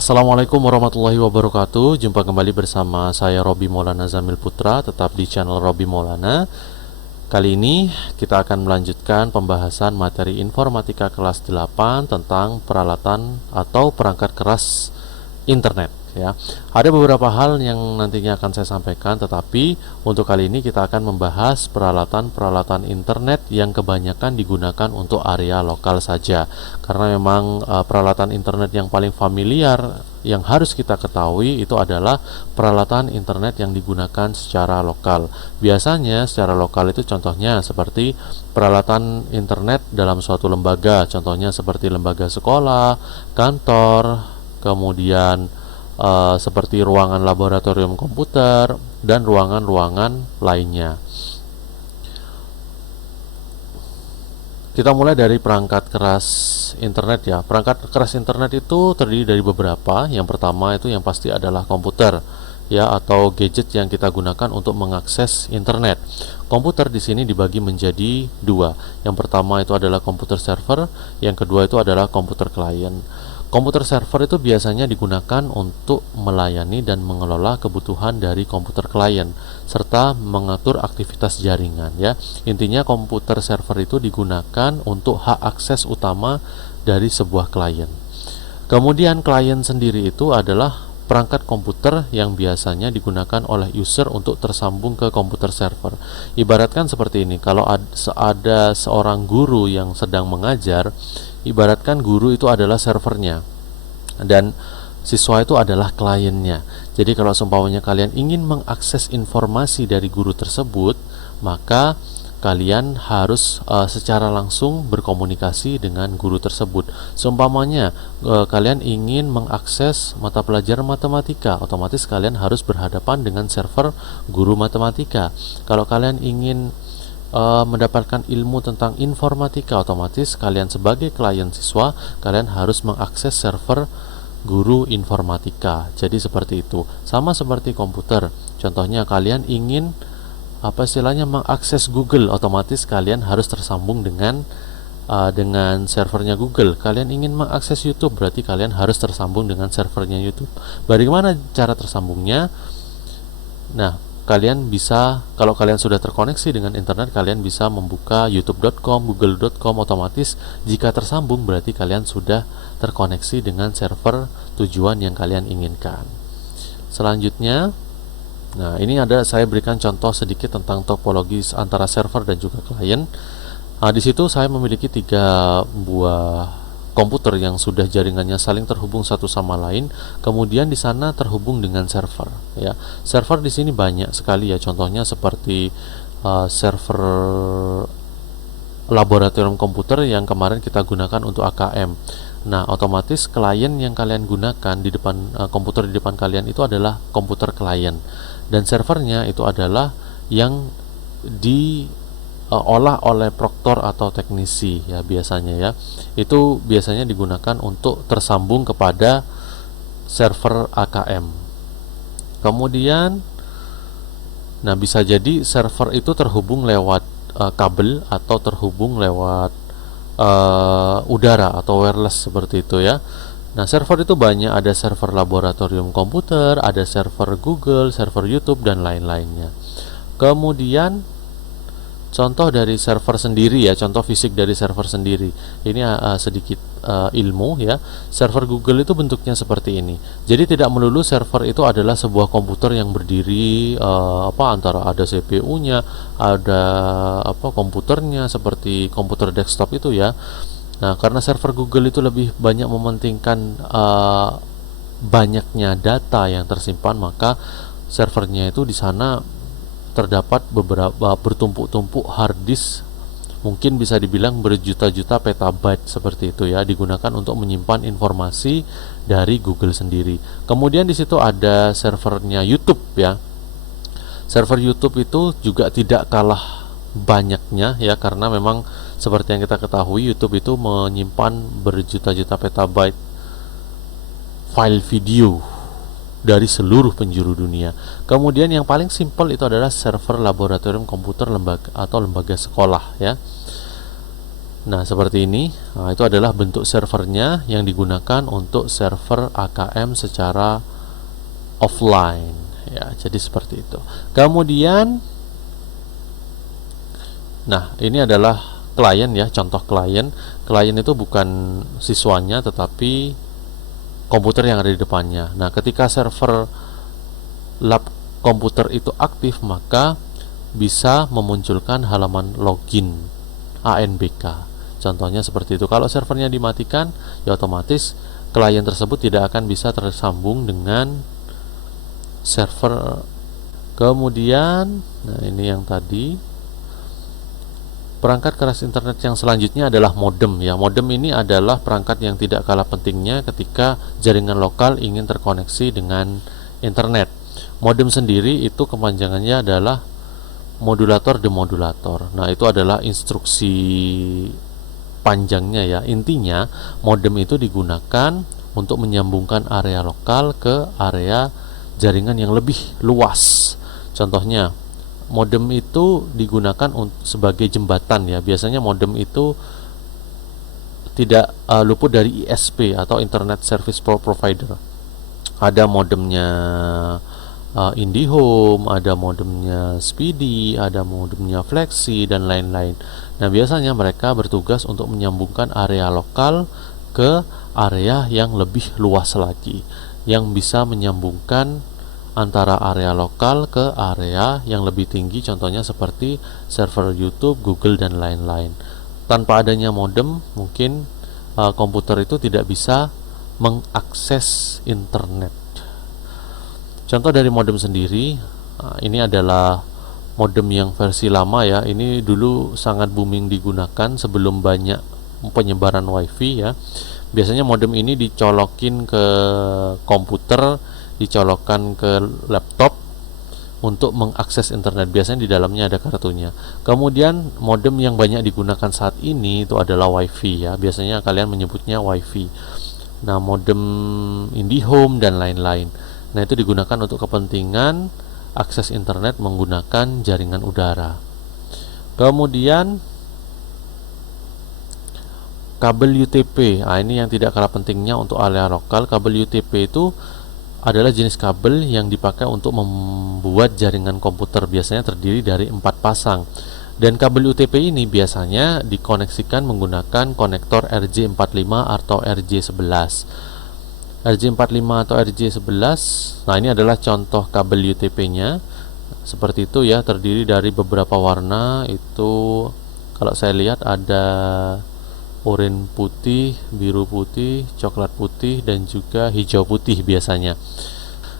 Assalamualaikum warahmatullahi wabarakatuh. Jumpa kembali bersama saya Robi Maulana Zamil Putra, tetap di channel Robi Maulana. Kali ini kita akan melanjutkan pembahasan materi informatika kelas 8 tentang peralatan atau perangkat keras internet ya. Ada beberapa hal yang nantinya akan saya sampaikan, tetapi untuk kali ini kita akan membahas peralatan-peralatan internet yang kebanyakan digunakan untuk area lokal saja. Karena memang peralatan internet yang paling familiar yang harus kita ketahui itu adalah peralatan internet yang digunakan secara lokal. Biasanya secara lokal itu contohnya seperti peralatan internet dalam suatu lembaga, contohnya seperti lembaga sekolah, kantor, kemudian seperti ruangan laboratorium komputer dan ruangan-ruangan lainnya. Kita mulai dari perangkat keras internet ya. Perangkat keras internet itu terdiri dari beberapa. Yang pertama itu yang pasti adalah komputer ya, atau gadget yang kita gunakan untuk mengakses internet. Komputer di sini dibagi menjadi dua. Yang pertama itu adalah komputer server, yang kedua itu adalah komputer klien. Komputer server itu biasanya digunakan untuk melayani dan mengelola kebutuhan dari komputer klien serta mengatur aktivitas jaringan ya. Intinya komputer server itu digunakan untuk hak akses utama dari sebuah klien. Kemudian klien sendiri itu adalah perangkat komputer yang biasanya digunakan oleh user untuk tersambung ke komputer server. Ibaratkan seperti ini, kalau ada seorang guru yang sedang mengajar, ibaratkan guru itu adalah servernya dan siswa itu adalah kliennya. Jadi kalau seumpamanya kalian ingin mengakses informasi dari guru tersebut, maka kalian harus secara langsung berkomunikasi dengan guru tersebut. Seumpamanya kalian ingin mengakses mata pelajaran matematika, otomatis kalian harus berhadapan dengan server guru matematika. Kalau kalian ingin mendapatkan ilmu tentang informatika, otomatis kalian sebagai klien siswa, kalian harus mengakses server guru informatika. Jadi seperti itu. Sama seperti komputer. Contohnya kalian ingin mengakses Google, otomatis kalian harus tersambung dengan servernya Google. Kalian ingin mengakses YouTube, berarti kalian harus tersambung dengan servernya YouTube. Bagaimana cara tersambungnya? Nah, kalian bisa, kalau kalian sudah terkoneksi dengan internet, kalian bisa membuka youtube.com, google.com, otomatis jika tersambung berarti kalian sudah terkoneksi dengan server tujuan yang kalian inginkan. Selanjutnya, nah ini saya berikan contoh sedikit tentang topologi antara server dan juga klien. Di situ saya memiliki 3 buah komputer yang sudah jaringannya saling terhubung satu sama lain. Kemudian di sana terhubung dengan server. Ya, server di sini banyak sekali ya. Contohnya seperti server laboratorium komputer yang kemarin kita gunakan untuk AKM. Nah, otomatis klien yang kalian gunakan di depan komputer di depan kalian itu adalah komputer klien, dan servernya itu adalah yang diolah oleh proktor atau teknisi ya biasanya ya. Itu biasanya digunakan untuk tersambung kepada server AKM. Kemudian bisa jadi server itu terhubung lewat kabel atau terhubung lewat udara atau wireless seperti itu ya. Nah, server itu banyak, ada server laboratorium komputer, ada server Google, server YouTube dan lain-lainnya. Kemudian contoh dari server sendiri ya, contoh fisik dari server sendiri. Ini sedikit ilmu ya. Server Google itu bentuknya seperti ini. Jadi tidak melulu server itu adalah sebuah komputer yang berdiri antara ada CPU-nya, ada komputernya seperti komputer desktop itu ya. Nah, karena server Google itu lebih banyak mementingkan banyaknya data yang tersimpan, maka servernya itu di sana terdapat beberapa bertumpuk-tumpuk hard disk, mungkin bisa dibilang berjuta-juta petabyte seperti itu ya, digunakan untuk menyimpan informasi dari Google sendiri. Kemudian di situ ada servernya YouTube ya. Server YouTube itu juga tidak kalah banyaknya ya, karena memang seperti yang kita ketahui YouTube itu menyimpan berjuta-juta petabyte file video dari seluruh penjuru dunia. Kemudian yang paling simpel itu adalah server laboratorium komputer lembaga atau lembaga sekolah ya. Nah, seperti ini. Nah, itu adalah bentuk servernya yang digunakan untuk server AKM secara offline. Ya, jadi seperti itu. Kemudian, nah, ini adalah klien ya, contoh klien. Klien itu bukan siswanya tetapi komputer yang ada di depannya. Nah, ketika server lab komputer itu aktif, maka bisa memunculkan halaman login ANBK. Contohnya seperti itu. Kalau servernya dimatikan, ya otomatis klien tersebut tidak akan bisa tersambung dengan server. Kemudian, nah ini yang tadi, perangkat keras internet yang selanjutnya adalah modem ya. Modem ini adalah perangkat yang tidak kalah pentingnya ketika jaringan lokal ingin terkoneksi dengan internet. Modem sendiri itu kepanjangannya adalah modulator demodulator. Nah, itu adalah instruksi panjangnya ya. Intinya, modem itu digunakan untuk menyambungkan area lokal ke area jaringan yang lebih luas. Contohnya, modem itu digunakan sebagai jembatan ya. Biasanya modem itu tidak luput dari ISP atau Internet Service Provider. Ada modemnya IndiHome, ada modemnya Speedy, ada modemnya Flexi, dan lain-lain. Nah, biasanya mereka bertugas untuk menyambungkan area lokal ke area yang lebih luas lagi, yang bisa menyambungkan antara area lokal ke area yang lebih tinggi, contohnya seperti server YouTube, Google, dan lain-lain. Tanpa adanya modem, mungkin komputer itu tidak bisa mengakses internet. Contoh dari modem sendiri, ini adalah modem yang versi lama ya. Ini dulu sangat booming digunakan sebelum banyak penyebaran wifi ya. Biasanya modem ini dicolokin ke komputer, dicolokkan ke laptop untuk mengakses internet. Biasanya di dalamnya ada kartunya. Kemudian modem yang banyak digunakan saat ini itu adalah wifi ya. Biasanya kalian menyebutnya wifi. Nah, modem IndiHome dan lain-lain. Nah, itu digunakan untuk kepentingan akses internet menggunakan jaringan udara. Kemudian kabel UTP. Nah, ini yang tidak kalah pentingnya untuk area lokal. Kabel UTP itu adalah jenis kabel yang dipakai untuk membuat jaringan komputer. Biasanya terdiri dari 4 pasang. Dan kabel UTP ini biasanya dikoneksikan menggunakan konektor RJ45 atau RJ11. RJ45 atau RJ11. Nah, ini adalah contoh kabel UTP-nya. Seperti itu ya, terdiri dari beberapa warna. Itu kalau saya lihat ada oranye putih, biru putih, coklat putih, dan juga hijau putih biasanya.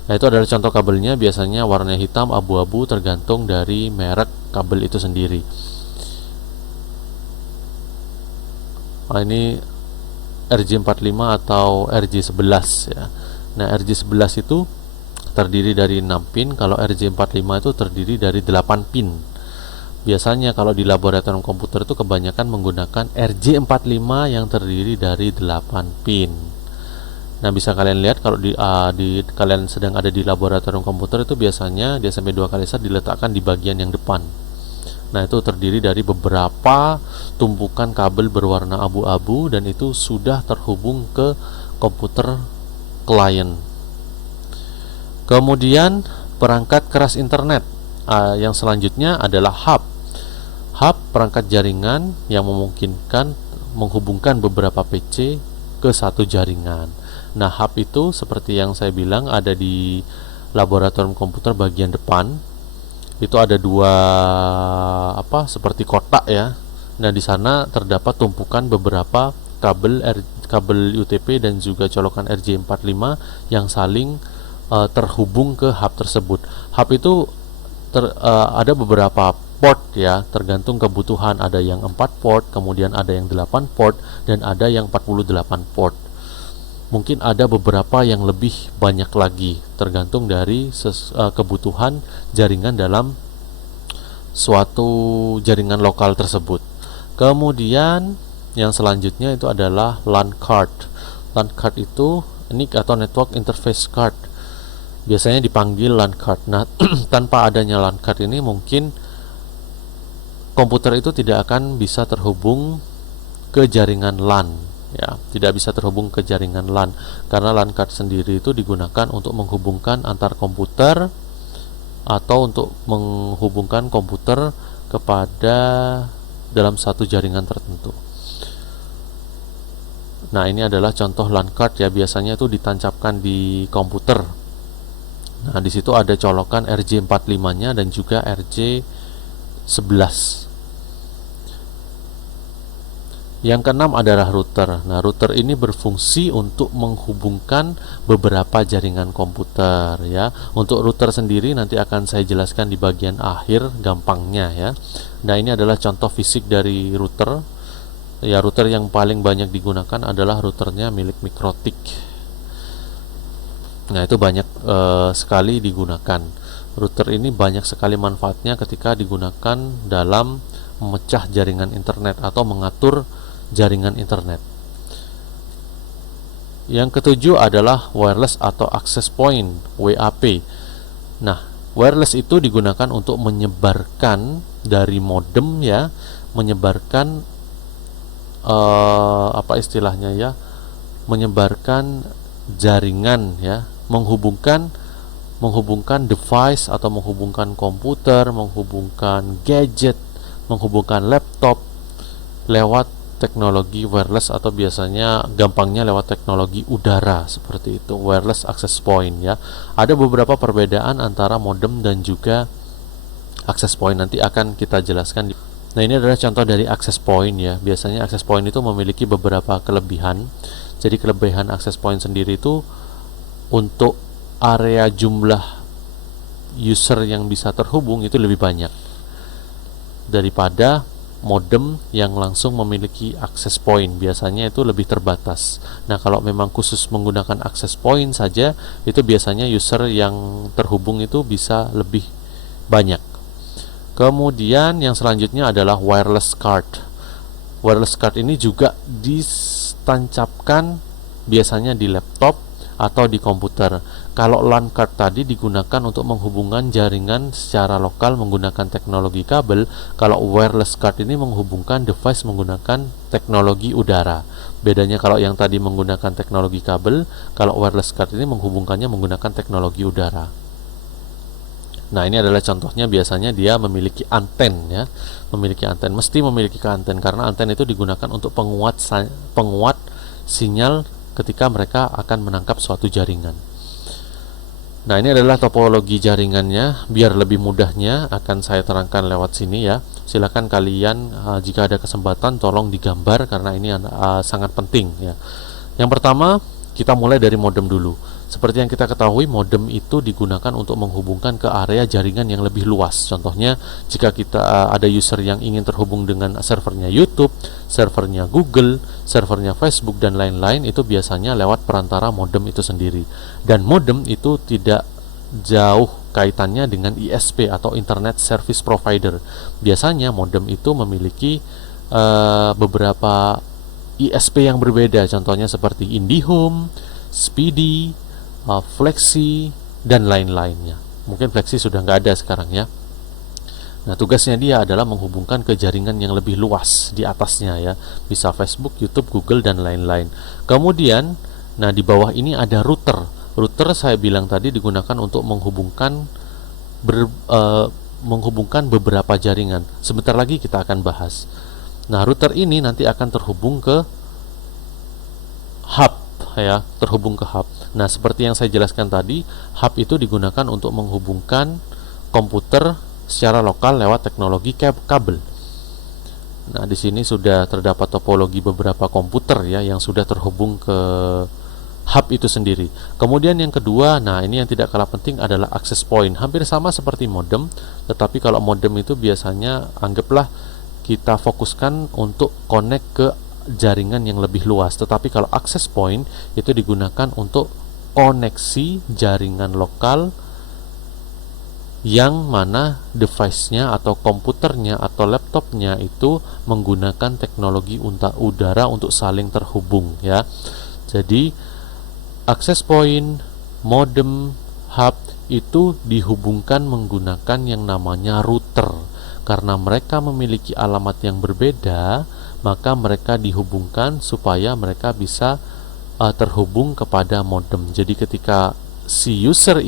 Nah, itu adalah contoh kabelnya. Biasanya warnanya hitam, abu-abu, tergantung dari merek kabel itu sendiri. Nah, ini RJ45 atau RJ11 ya. Nah, RJ11 itu terdiri dari 6 pin, kalau RJ45 itu terdiri dari 8 pin. Biasanya kalau di laboratorium komputer itu kebanyakan menggunakan RJ45 yang terdiri dari 8 pin. Nah, bisa kalian lihat kalau kalian sedang ada di laboratorium komputer itu biasanya di SMP 2 Kalisar diletakkan di bagian yang depan. Nah, itu terdiri dari beberapa tumpukan kabel berwarna abu-abu dan itu sudah terhubung ke komputer klien. Kemudian perangkat keras internet. Yang selanjutnya adalah hub. Hub perangkat jaringan yang memungkinkan menghubungkan beberapa PC ke satu jaringan. Nah, hub itu seperti yang saya bilang ada di laboratorium komputer bagian depan. Itu ada dua seperti kotak ya. Nah, di sana terdapat tumpukan beberapa kabel UTP dan juga colokan RJ45 yang saling terhubung ke hub tersebut. Hub itu ada beberapa port ya, tergantung kebutuhan. Ada yang 4 port, kemudian ada yang 8 port, dan ada yang 48 port. Mungkin ada beberapa yang lebih banyak lagi, tergantung dari kebutuhan jaringan dalam suatu jaringan lokal tersebut. Kemudian yang selanjutnya itu adalah LAN card. LAN card itu NIC atau Network Interface Card. Biasanya dipanggil LAN card. Nah, tanpa adanya LAN card ini mungkin komputer itu tidak akan bisa terhubung ke jaringan LAN, ya, tidak bisa terhubung ke jaringan LAN karena LAN card sendiri itu digunakan untuk menghubungkan antar komputer atau untuk menghubungkan komputer kepada dalam satu jaringan tertentu. Nah, ini adalah contoh LAN card ya, biasanya itu ditancapkan di komputer. Nah, di situ ada colokan RJ45-nya dan juga RJ11. Yang keenam adalah router. Nah, router ini berfungsi untuk menghubungkan beberapa jaringan komputer ya. Untuk router sendiri nanti akan saya jelaskan di bagian akhir gampangnya ya. Nah, ini adalah contoh fisik dari router. Ya, router yang paling banyak digunakan adalah routernya milik Mikrotik. Nah, itu banyak sekali digunakan. Router ini banyak sekali manfaatnya ketika digunakan dalam memecah jaringan internet atau mengatur jaringan internet. Yang ketujuh adalah wireless atau access point, WAP. Nah, wireless itu digunakan untuk menyebarkan dari modem ya, menyebarkan apa istilahnya ya, menyebarkan jaringan ya, menghubungkan device atau menghubungkan komputer, menghubungkan gadget, menghubungkan laptop lewat teknologi wireless atau biasanya gampangnya lewat teknologi udara seperti itu, wireless access point ya. Ada beberapa perbedaan antara modem dan juga access point, nanti akan kita jelaskan. Nah, ini adalah contoh dari access point ya. Biasanya access point itu memiliki beberapa kelebihan. Jadi kelebihan access point sendiri itu untuk area jumlah user yang bisa terhubung itu lebih banyak daripada modem yang langsung memiliki access point, biasanya itu lebih terbatas. Nah, kalau memang khusus menggunakan access point saja, itu biasanya user yang terhubung itu bisa lebih banyak. Kemudian yang selanjutnya adalah wireless card. Wireless card ini juga ditancapkan biasanya di laptop atau di komputer. Kalau LAN card tadi digunakan untuk menghubungkan jaringan secara lokal menggunakan teknologi kabel, kalau wireless card ini menghubungkan device menggunakan teknologi udara. Bedanya kalau yang tadi menggunakan teknologi kabel, kalau wireless card ini menghubungkannya menggunakan teknologi udara. Nah, ini adalah contohnya, biasanya dia memiliki anten ya, mesti memiliki anten karena anten itu digunakan untuk penguat sinyal ketika mereka akan menangkap suatu jaringan. Nah, ini adalah topologi jaringannya. Biar lebih mudahnya akan saya terangkan lewat sini ya. Silakan kalian jika ada kesempatan tolong digambar karena ini sangat penting ya. Yang pertama, kita mulai dari modem dulu. Seperti yang kita ketahui, modem itu digunakan untuk menghubungkan ke area jaringan yang lebih luas. Contohnya, jika kita ada user yang ingin terhubung dengan servernya YouTube, servernya Google, servernya Facebook, dan lain-lain, itu biasanya lewat perantara modem itu sendiri. Dan modem itu tidak jauh kaitannya dengan ISP atau Internet Service Provider. Biasanya modem itu memiliki beberapa ISP yang berbeda, contohnya seperti IndiHome, Speedy, Flexi, dan lain-lainnya. Mungkin Flexi sudah nggak ada sekarang ya. Nah, tugasnya dia adalah menghubungkan ke jaringan yang lebih luas di atasnya ya, bisa Facebook, YouTube, Google, dan lain-lain. Kemudian, nah di bawah ini ada router. Router saya bilang tadi digunakan untuk menghubungkan beberapa jaringan. Sebentar lagi kita akan bahas. Nah, router ini nanti akan terhubung ke hub ya, terhubung ke hub. Nah, seperti yang saya jelaskan tadi, hub itu digunakan untuk menghubungkan komputer secara lokal lewat teknologi kabel. Nah, di sini sudah terdapat topologi beberapa komputer ya yang sudah terhubung ke hub itu sendiri. Kemudian yang kedua, nah ini yang tidak kalah penting adalah access point. Hampir sama seperti modem, tetapi kalau modem itu biasanya anggaplah kita fokuskan untuk connect ke jaringan yang lebih luas, tetapi kalau access point itu digunakan untuk koneksi jaringan lokal yang mana device-nya atau komputernya atau laptopnya itu menggunakan teknologi udara untuk saling terhubung ya. Jadi access point, modem, hub itu dihubungkan menggunakan yang namanya router. Karena mereka memiliki alamat yang berbeda, maka mereka dihubungkan supaya mereka bisa terhubung kepada modem. Jadi ketika si user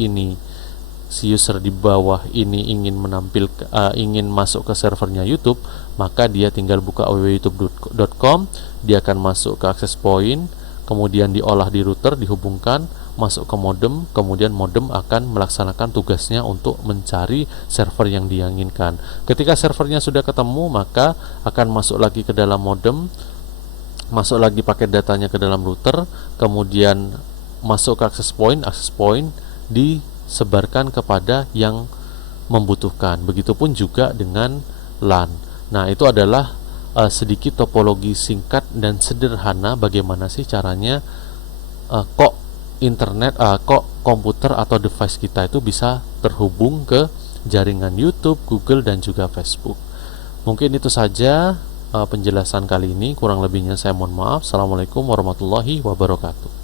di bawah ini ingin masuk ke servernya YouTube, maka dia tinggal buka www.youtube.com, dia akan masuk ke access point, kemudian diolah di router, dihubungkan masuk ke modem, kemudian modem akan melaksanakan tugasnya untuk mencari server yang dia inginkan. Ketika servernya sudah ketemu, maka akan masuk lagi ke dalam modem, masuk lagi paket datanya ke dalam router, kemudian masuk ke access point disebarkan kepada yang membutuhkan. Begitupun juga dengan LAN. Nah, itu adalah sedikit topologi singkat dan sederhana bagaimana sih caranya kok komputer atau device kita itu bisa terhubung ke jaringan YouTube, Google, dan juga Facebook. Mungkin itu saja penjelasan kali ini, kurang lebihnya saya mohon maaf. Assalamualaikum warahmatullahi wabarakatuh.